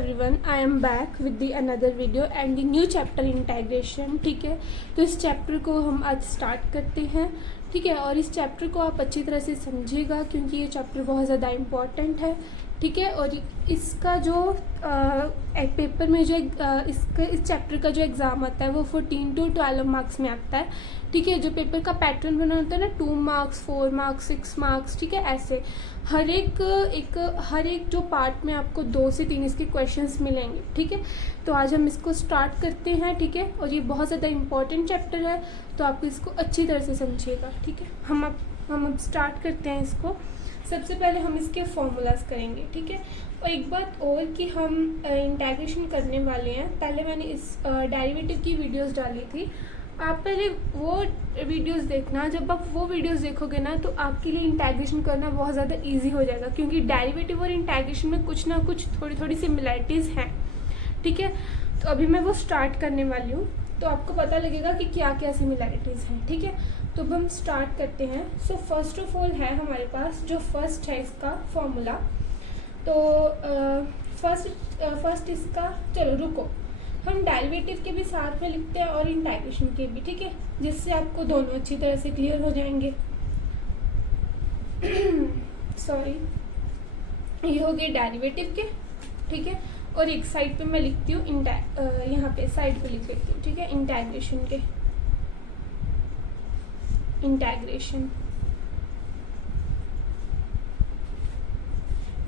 Everyone, I am back with the another video and the new chapter integration. ठीक है, तो इस chapter को हम आज स्टार्ट करते हैं। ठीक है, और इस चैप्टर को आप अच्छी तरह से समझिएगा क्योंकि ये चैप्टर बहुत ज़्यादा इम्पॉर्टेंट है। ठीक है, और इसका जो एक पेपर में जो इस चैप्टर का जो एग्ज़ाम आता है वो 14 to 12 मार्क्स में आता है। ठीक है, जो पेपर का पैटर्न बना होता है ना, 2 मार्क्स, 4 मार्क्स, 6 मार्क्स। ठीक है, ऐसे हर एक जो पार्ट में आपको 2 से 3 इसके क्वेश्चंस मिलेंगे। ठीक है, तो आज हम इसको स्टार्ट करते हैं। ठीक है, और ये बहुत ज़्यादा इम्पॉर्टेंट चैप्टर है तो आप इसको अच्छी तरह से समझिएगा। ठीक है, हम अब स्टार्ट करते हैं इसको। सबसे पहले हम इसके फॉर्मूलाज करेंगे। ठीक है, और एक बात और कि हम इंटीग्रेशन करने वाले हैं। पहले मैंने इस डेरिवेटिव की वीडियोस डाली थी, आप पहले वो वीडियोस देखना। जब आप वो वीडियोस देखोगे ना तो आपके लिए इंटीग्रेशन करना बहुत ज़्यादा इजी हो जाएगा क्योंकि डेरिवेटिव और इंटीग्रेशन में कुछ ना कुछ थोड़ी थोड़ी सिमिलरिटीज़ हैं। ठीक है, तो अभी मैं वो स्टार्ट करने वाली हूँ तो आपको पता लगेगा कि क्या क्या सिमिलरिटीज़ हैं। ठीक है, तो अब हम स्टार्ट करते हैं। सो फर्स्ट ऑफ ऑल है हमारे पास जो फर्स्ट है इसका फॉर्मूला। तो फर्स्ट इसका, चलो रुको, हम डेरिवेटिव के भी साथ में लिखते हैं और इंटीग्रेशन के भी। ठीक है, जिससे आपको दोनों अच्छी तरह से क्लियर हो जाएंगे। सॉरी, ये हो गए डेरिवेटिव के। ठीक है, और एक साइड पे मैं लिखती हूँ यहाँ पे साइड पे लिख लेती हूँ। ठीक है, इंटीग्रेशन के, इंटीग्रेशन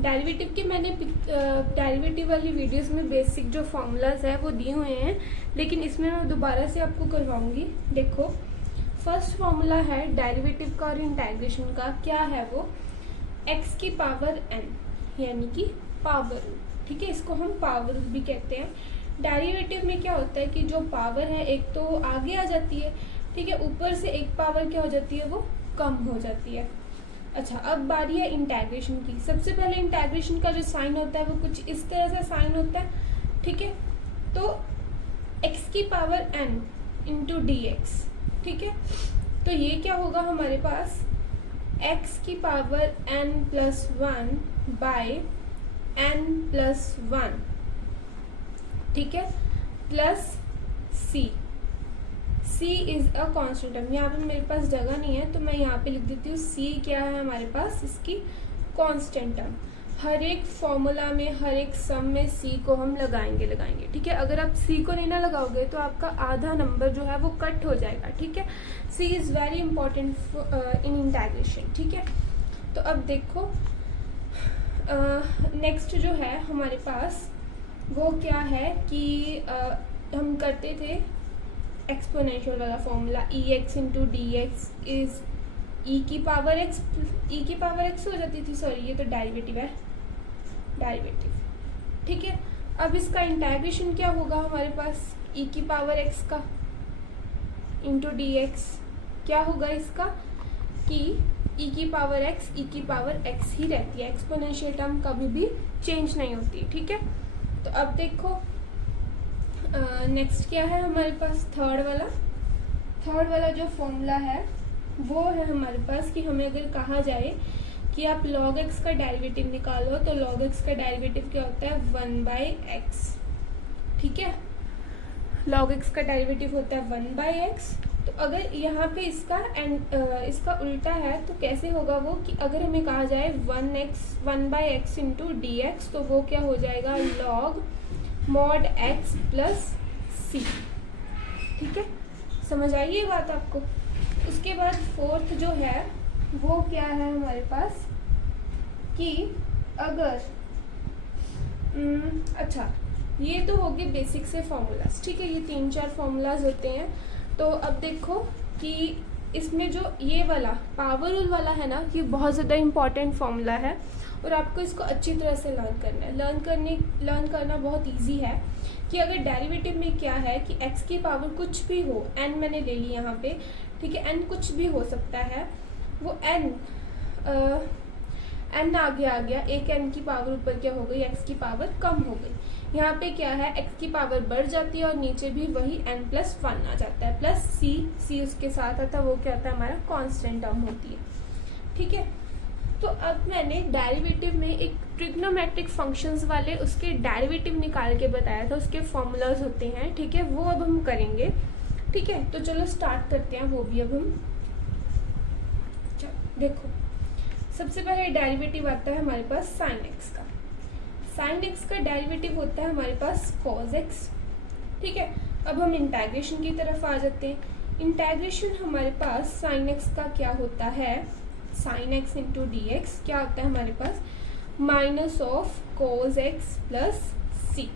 डेरिवेटिव के मैंने डेरिवेटिव वाली वीडियोस में बेसिक जो फॉर्मूलाज है वो दिए हुए हैं, लेकिन इसमें मैं दोबारा से आपको करवाऊंगी। देखो, फर्स्ट फॉर्मूला है डेरिवेटिव का और इंटीग्रेशन का। क्या है वो? x की पावर n, यानी कि पावर। ठीक है, इसको हम पावर भी कहते हैं। डेरिवेटिव में क्या होता है कि जो पावर है एक तो आगे आ जाती है। ठीक है, ऊपर से एक पावर क्या हो जाती है, वो कम हो जाती है। अच्छा, अब बारी है इंटीग्रेशन की। सबसे पहले इंटीग्रेशन का जो साइन होता है वो कुछ इस तरह से साइन होता है। ठीक है, तो x की power n into D X. ठीक है, तो ये क्या होगा हमारे पास, x की power n plus 1 by n plus 1। ठीक है, plus c is a constant term. यहाँ पे मेरे पास जगह नहीं है तो मैं यहाँ पे लिख देती हूँ c क्या है हमारे पास, इसकी कॉन्स्टेंट टर्म। हर एक फॉर्मूला में, हर एक सम में c को हम लगाएंगे। ठीक है, अगर आप c को नहीं ना लगाओगे तो आपका आधा नंबर जो है वो कट हो जाएगा। ठीक है, c is very important in integration. ठीक है, तो अब देखो नेक्स्ट जो है हमारे पास वो क्या है कि हम करते थे एक्सपोनेंशियल वाला formula, ex into D x is e की पावर x हो जाती थी। सॉरी, ये तो डेरिवेटिव है, डेरिवेटिव। ठीक है, अब इसका इंटीग्रेशन क्या होगा हमारे पास, e की पावर x का इंटू डी एक्स। क्या होगा इसका कि e की पावर x ही रहती है, एक्सपोनेंशियल टर्म कभी भी चेंज नहीं होती। ठीक है, तो अब देखो नेक्स्ट क्या है हमारे पास, थर्ड वाला जो फॉर्मूला है वो है हमारे पास कि हमें अगर कहा जाए कि आप log x का डेरिवेटिव निकालो तो log x का डेरिवेटिव क्या होता है, 1/x। ठीक है, log x का डेरिवेटिव होता है 1/x। तो अगर यहाँ पे इसका उल्टा है तो कैसे होगा वो, कि अगर हमें कहा जाए 1/x इंटू डी एक्स तो वो क्या हो जाएगा, log mod x plus c। ठीक है, समझ आई ये बात आपको। उसके बाद फोर्थ जो है वो क्या है हमारे पास कि अगर अच्छा, ये तो हो गए बेसिक से फॉर्मूलाज। ठीक है, ये 3-4 फॉर्मूलाज होते हैं। तो अब देखो कि इसमें जो ये वाला पावर रूल वाला है ना, ये बहुत ज़्यादा इम्पॉर्टेंट फॉर्मूला है और आपको इसको अच्छी तरह से लर्न करना है। लर्न करना बहुत इजी है कि अगर डेरिवेटिव में क्या है कि x की पावर कुछ भी हो, n मैंने ले ली यहाँ पे। ठीक है, n कुछ भी हो सकता है, वो n आगे आ गया, एक n की पावर ऊपर क्या हो गई, x की पावर कम हो गई। यहाँ पे क्या है, x की पावर बढ़ जाती है और नीचे भी वही n प्लस 1 आ जाता है, प्लस c उसके साथ आता है, वो क्या आता है हमारा कांस्टेंट टर्म होती है। ठीक है, तो अब मैंने डेरिवेटिव में एक ट्रिग्नोमेट्रिक फंक्शंस वाले उसके डेरिवेटिव निकाल के बताया था, उसके फॉर्मूलाज होते हैं, ठीक है, वो अब हम करेंगे, ठीक है। तो चलो स्टार्ट करते हैं वो भी अब हम। देखो सबसे पहले डेरिवेटिव आता है हमारे पास साइन एक्स का। साइन एक्स का डेरिवेटिव होता है हमारे पास कॉज एक्स, ठीक है। अब हम इंटीग्रेशन की तरफ आ जाते हैं। इंटीग्रेशन हमारे पास साइन एक्स का क्या होता है, sine x into D x क्या होता है हमारे पास, minus of cos x plus c,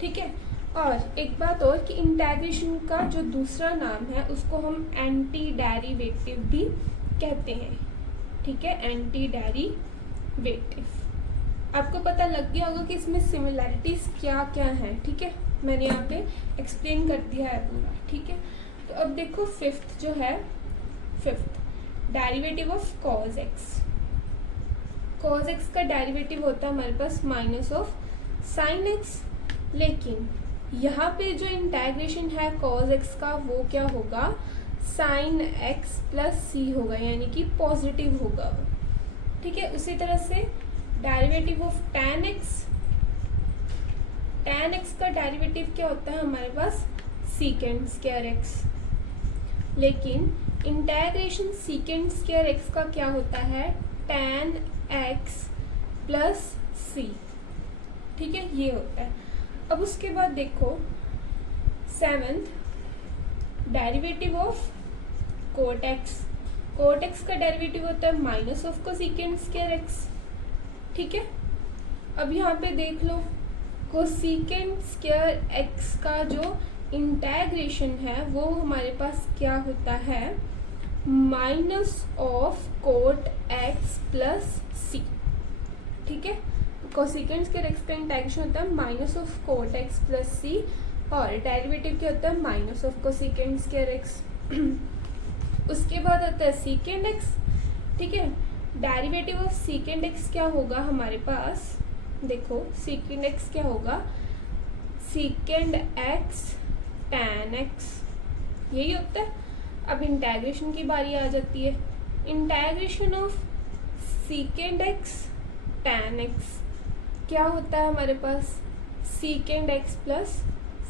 ठीक है। और एक बात और कि इंटीग्रेशन का जो दूसरा नाम है उसको हम एंटी डेरिवेटिव भी कहते हैं, ठीक है, एंटी डेरिवेटिव। आपको पता लग गया होगा कि इसमें सिमिलैरिटीज क्या क्या है, ठीक है, मैंने यहाँ पे एक्सप्लेन कर दिया है पूरा, ठीक है। तो अब देखो फिफ्थ जो है, fifth derivative of cos x. Cos x का डेरिवेटिव होता है हमारे पास माइनस ऑफ साइन एक्स, लेकिन यहाँ पे जो इंटीग्रेशन है कॉज एक्स का वो क्या होगा, साइन एक्स प्लस सी होगा, यानी कि पॉजिटिव होगा वो, ठीक है। उसी तरह से derivative of tan x, tan x का डेरिवेटिव क्या होता है हमारे पास, सीकेंड स्क्वायर एक्स, लेकिन इंटीग्रेशन सीकेंड स्क्वायर एक्स का क्या होता है, tan एक्स प्लस सी, ठीक है, ये होता है। अब उसके बाद देखो seventh derivative of cot X. Cot X का डेरिवेटिव होता है minus of cosecant square X, ठीक है। अब यहाँ पे देख लो कोसेकेंड स्क्वायर एक्स का जो इंटीग्रेशन है वो हमारे पास क्या होता है, minus of cot x plus c, ठीक है। कोसेकेंड स्क्वायर एक्स का इंटीग्रेशन होता है minus of cot x plus c, और डेरिवेटिव क्या होता है minus of cosecant square x. उसके बाद आता है सीकेंड एक्स, ठीक है। डेरिवेटिव ऑफ सीकेंड एक्स क्या होगा हमारे पास, देखो सीकेंड एक्स क्या होगा, सीकेंड एक्स tan एक्स, यही होता है। अब इंटीग्रेशन की बारी आ जाती है। Integration of सीकेंड x tan x क्या होता है हमारे पास, सीकेंड एक्स प्लस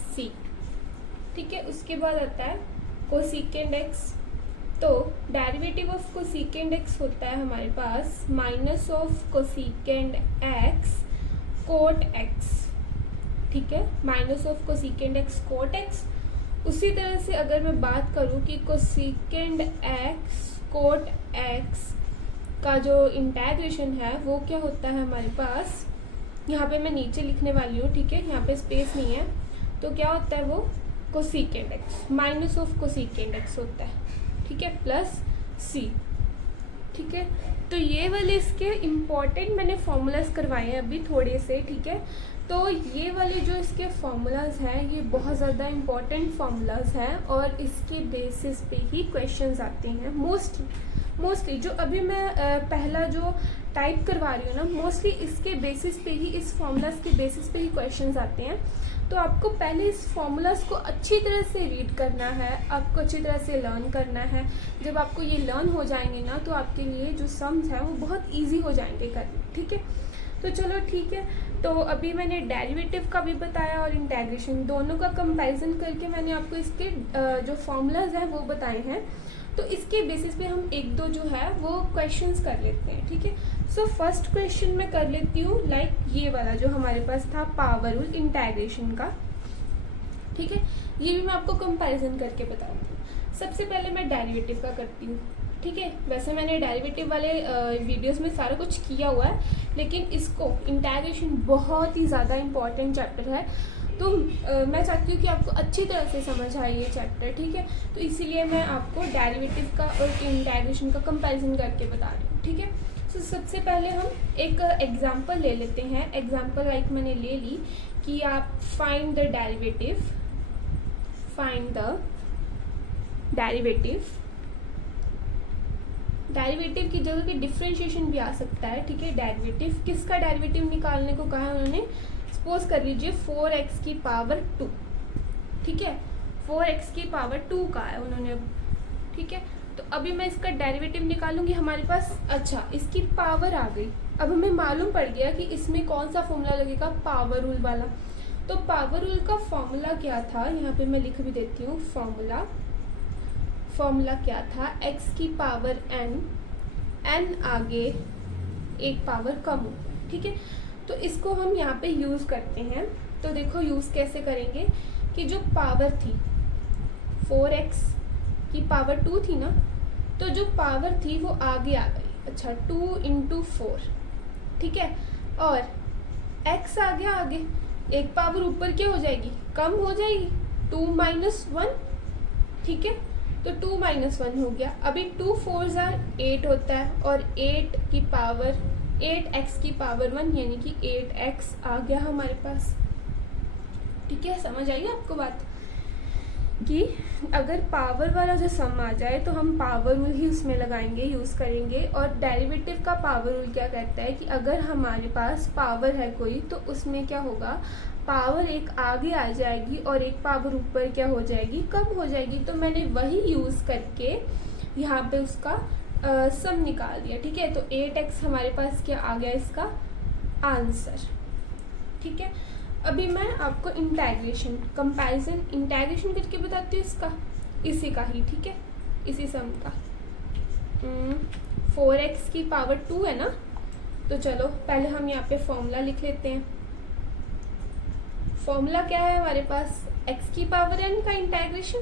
सी, ठीक है। उसके बाद आता है कोसेकेंड एक्स, तो डेरिवेटिव ऑफ कोसेकेंड एक्स होता है हमारे पास minus of cosecant x cot x, ठीक है, minus of cosecant x cot x. उसी तरह से अगर मैं बात करूं कि कोसेकेंड एक्स कोट एक्स का जो इंटीग्रेशन है वो क्या होता है हमारे पास, यहाँ पे मैं नीचे लिखने वाली हूँ, ठीक है, यहाँ पे स्पेस नहीं है, तो क्या होता है वो cosecant x minus of cosecant x होता है, ठीक है, प्लस सी, ठीक है। तो ये वाले इसके इम्पॉर्टेंट मैंने फॉर्मूलाज करवाए हैं अभी थोड़े से, ठीक है। तो ये वाले जो इसके फॉर्मूलाज हैं ये बहुत ज़्यादा इम्पॉर्टेंट फॉर्मूलाज हैं और इसके बेसिस पे ही क्वेश्चंस आते हैं मोस्टली जो अभी मैं पहला जो टाइप करवा रही हूँ ना, मोस्टली इसके बेसिस पे ही, इस फॉर्मूलाज के बेसिस पे ही क्वेश्चंस आते हैं। तो आपको पहले इस फॉर्मूलाज को अच्छी तरह से रीड करना है, आपको अच्छी तरह से लर्न करना है। जब आपको ये लर्न हो जाएंगे ना तो आपके लिए जो सम्स हैं वो बहुत ईजी हो जाएंगे करने, ठीक है। तो चलो ठीक है, तो अभी मैंने डेरिवेटिव का भी बताया और इंटीग्रेशन दोनों का कंपैरिजन करके मैंने आपको इसके जो फॉर्मूलाज हैं वो बताए हैं। तो इसके बेसिस पे हम एक दो जो है वो क्वेश्चंस कर लेते हैं, ठीक है। सो फर्स्ट क्वेश्चन मैं कर लेती हूँ लाइक ये वाला जो हमारे पास था पावर रूल इंटीग्रेशन का, ठीक है। ये भी मैं आपको कंपैरिजन करके बताऊँगी। सबसे पहले मैं डेरिवेटिव का करती हूँ, ठीक है। वैसे मैंने डेरिवेटिव वाले वीडियोस में सारा कुछ किया हुआ है, लेकिन इसको इंटीग्रेशन बहुत ही ज़्यादा इम्पॉर्टेंट चैप्टर है, तो मैं चाहती हूँ कि आपको अच्छी तरह से समझ आए ये चैप्टर, ठीक है। तो इसीलिए मैं आपको डेरिवेटिव का और इंटीग्रेशन का कंपैरिजन करके बता रही हूँ, ठीक है। तो सबसे पहले हम एक एग्जांपल ले लेते हैं। एग्जांपल लाइक मैंने ले ली कि आप फाइंड द डेरिवेटिव, डेरिवेटिव की जगह की डिफरेंशिएशन भी आ सकता है, ठीक है। डेरिवेटिव किसका डेरिवेटिव निकालने को कहा है उन्होंने, सपोज कर लीजिए 4x की पावर 2, ठीक है, 4x की पावर 2 का है उन्होंने, ठीक है। तो अभी मैं इसका डेरिवेटिव निकालूंगी हमारे पास। अच्छा, इसकी पावर आ गई। अब हमें मालूम पड़ गया कि इसमें कौन सा फॉर्मूला लगेगा, पावर रूल वाला। तो पावर रूल का फॉर्मूला क्या था, यहाँ पे मैं लिख भी देती हूँ। फॉर्मूला क्या था, x की पावर n आगे एक पावर कम हो, ठीक है। तो इसको हम यहाँ पे यूज़ करते हैं। तो देखो यूज़ कैसे करेंगे कि जो पावर थी 4x की पावर 2 थी ना, तो जो पावर थी वो आगे आ गई। अच्छा, 2 × 4, ठीक है। और x आ गया आगे, एक पावर ऊपर क्या हो जाएगी, कम हो जाएगी, 2 - 1, ठीक है। तो 2 - 1 हो गया। अभी 2 4 8 होता है, और 8x की पावर 1 यानी कि 8x आ गया हमारे पास, ठीक है। समझ आई आपको बात कि अगर पावर वाला जो सम आ जाए तो हम पावर रूल ही उसमें लगाएंगे, यूज़ करेंगे। और डेरिवेटिव का पावर रूल क्या कहता है कि अगर हमारे पास पावर है कोई, तो उसमें क्या होगा, पावर एक आगे आ जाएगी और एक पावर ऊपर क्या हो जाएगी, कम हो जाएगी। तो मैंने वही यूज़ करके यहाँ पे उसका सम निकाल दिया, ठीक है। तो 8x हमारे पास क्या आ गया, इसका आंसर, ठीक है। अभी मैं आपको कंपैरिजन इंटीग्रेशन करके बताती हूँ इसका, इसी का ही, ठीक है, इसी सम का। 4x की पावर 2 है ना, तो चलो पहले हम यहाँ पे फॉर्मूला लिख लेते हैं। फॉर्मूला क्या है हमारे पास, x की पावर n का इंटीग्रेशन,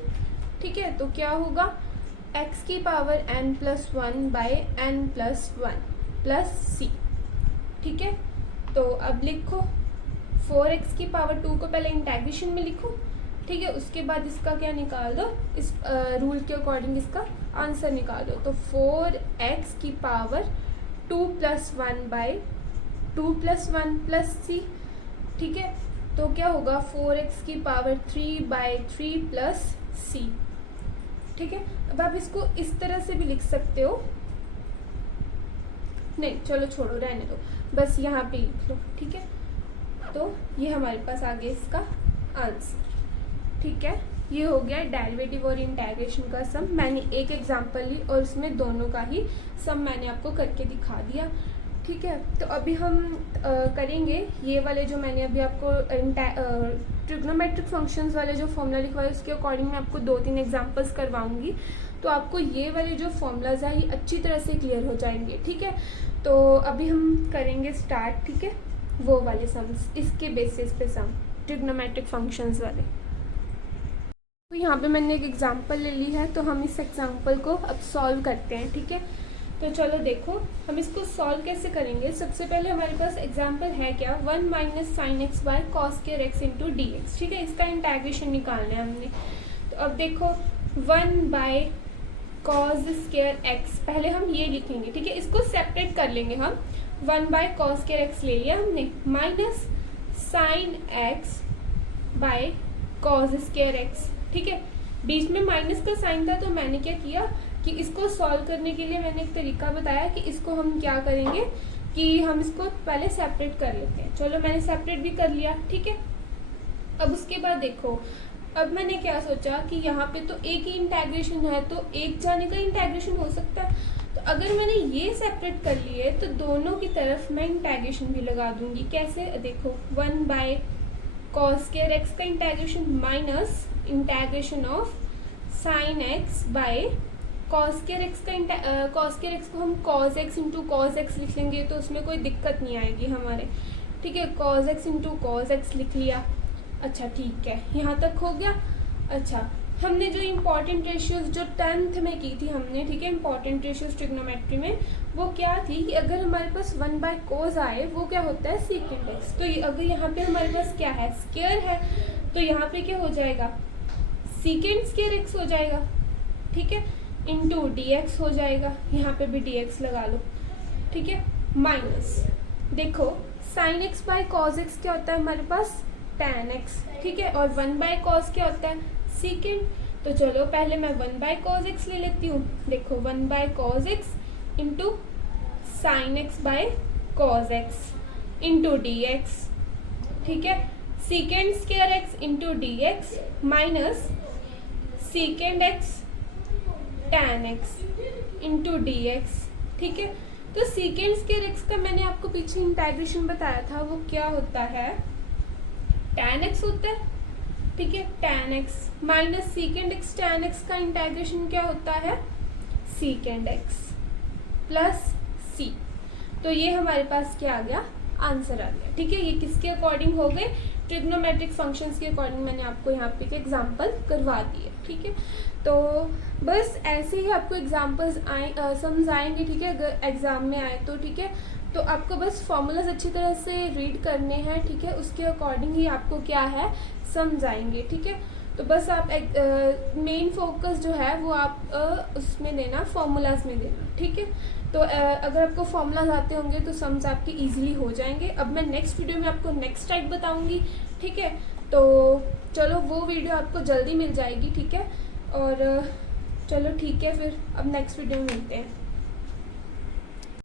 ठीक है। तो क्या होगा, x की पावर n+1/n+1 + c, ठीक है। तो अब लिखो 4x की पावर 2 को पहले इंटीग्रेशन में लिखो, ठीक है। उसके बाद इसका क्या निकाल दो, इस रूल के अकॉर्डिंग इसका आंसर निकाल दो। तो 4x की पावर 2 + 1/2 + 1 + c, ठीक है। तो क्या होगा, 4x की पावर 3/3 + c, ठीक है। अब आप इसको इस तरह से भी लिख सकते हो, नहीं चलो छोड़ो, रहने दो, बस यहाँ पे लिख लो, ठीक है। तो ये हमारे पास आ गया इसका आंसर, ठीक है। ये हो गया डेरिवेटिव और इंटीग्रेशन का सम। मैंने एक एग्जांपल ली और उसमें दोनों का ही सम मैंने आपको करके दिखा दिया, ठीक है। तो अभी हम करेंगे ये वाले जो मैंने अभी आपको ट्रिग्नोमेट्रिक फंक्शंस वाले जो फॉर्मूला लिखवाए, उसके अकॉर्डिंग मैं आपको 2-3 एग्जांपल्स करवाऊंगी। तो आपको ये वाले जो फॉर्मूलाज है ये अच्छी तरह से क्लियर हो जाएंगे, ठीक है। तो अभी हम करेंगे स्टार्ट, ठीक है, वो वाले सम्स, इसके बेसिस पे सम ट्रिग्नोमेट्रिक फंक्शंस वाले। तो यहाँ पे मैंने एक एग्जांपल ले ली है, तो हम इस एग्जांपल को अब सॉल्व करते हैं, ठीक है। तो चलो देखो हम इसको सॉल्व कैसे करेंगे। सबसे पहले हमारे पास एग्जांपल है क्या, 1 - sin x by cos square x into dx, ठीक है। इसका इंटीग्रेशन निकालना है हमने। तो अब देखो 1 cos square x, पहले हम ये लिखेंगे, ठीक है। इसको सेपरेट कर लेंगे हम। 1 cos square x ले लिया हमने, minus sin x by cos square x, ठीक है। बीच में माइनस का साइन था, तो मैंने क्या किया कि इसको सॉल्व करने के लिए मैंने एक तरीका बताया कि इसको हम क्या करेंगे कि हम इसको पहले सेपरेट कर लेते हैं। चलो मैंने सेपरेट भी कर लिया, ठीक है। अब उसके बाद देखो, अब मैंने क्या सोचा कि यहाँ पे तो एक ही इंटीग्रेशन है, तो एक जाने का इंटीग्रेशन हो सकता है। तो अगर मैंने ये सेपरेट कर लिए तो दोनों की तरफ मैं इंटीग्रेशन भी लगा दूंगी। कैसे, देखो 1 cos square x का integration minus integration of sin x बाय cos square x का cos square x को हम cos x into cos x लिख लेंगे, तो उसमें कोई दिक्कत नहीं आएगी हमारे, ठीक है। cos x into cos x लिख लिया। अच्छा ठीक है, यहाँ तक हो गया। अच्छा, हमने जो इम्पॉर्टेंट रेशियोज जो 10th में की थी हमने, ठीक है, इम्पॉर्टेंट रेशियोज ट्रिग्नोमेट्री में, वो क्या थी कि अगर हमारे पास 1 cos आए वो क्या होता है, सीकेंड एक्स। तो अगर यहाँ पे हमारे पास क्या है, स्क्वायर है, तो यहाँ पे क्या हो जाएगा, सीकेंड स्क्वायर एक्स हो जाएगा, ठीक है, इंटू dx हो जाएगा। यहाँ पे भी dx लगा लो, ठीक है, माइनस देखो sin x बाय cos x क्या होता है हमारे पास, tan x, ठीक है। और 1 cos क्या होता है, सीकेंड। तो चलो पहले मैं 1 cos x ले लेती हूँ। देखो 1 cos x into sine X by cos x into dx, ठीक है, secant square x into dx minus secant x tan x into D X, ठीक है। तो सीकेंड स्क्वायर एक्स का मैंने आपको पीछे इंटीग्रेशन बताया था, वो क्या होता है, tan x होता है, ठीक है। tan x minus सीकेंड x, tan x का इंटीग्रेशन क्या होता है, सीकेंड x प्लस c। तो ये हमारे पास क्या आ गया, आंसर आ गया, ठीक है। ये किसके अकॉर्डिंग हो गए, ट्रिग्नोमेट्रिक फंक्शंस के अकॉर्डिंग मैंने आपको यहाँ पे एग्जांपल करवा दिए, ठीक है। तो बस ऐसे ही आपको एग्जांपल्स समझ आएंगे, ठीक है, अगर एग्जाम में आए तो, ठीक है। तो आपको बस फॉर्मूलाज अच्छी तरह से रीड करने हैं, ठीक है, उसके अकॉर्डिंग ही आपको क्या है समझ आएंगे, ठीक है। तो बस आप मेन फोकस जो है वो आप उसमें देना, फॉर्मूलाज में देना, ठीक है। तो अगर आपको फॉर्मूलाज आते होंगे तो सम्स आपके इजीली हो जाएंगे। अब मैं नेक्स्ट वीडियो में आपको नेक्स्ट टाइप बताऊंगी, ठीक है। तो चलो वो वीडियो आपको जल्दी मिल जाएगी, ठीक है। और चलो ठीक है, फिर अब नेक्स्ट वीडियो में मिलते हैं।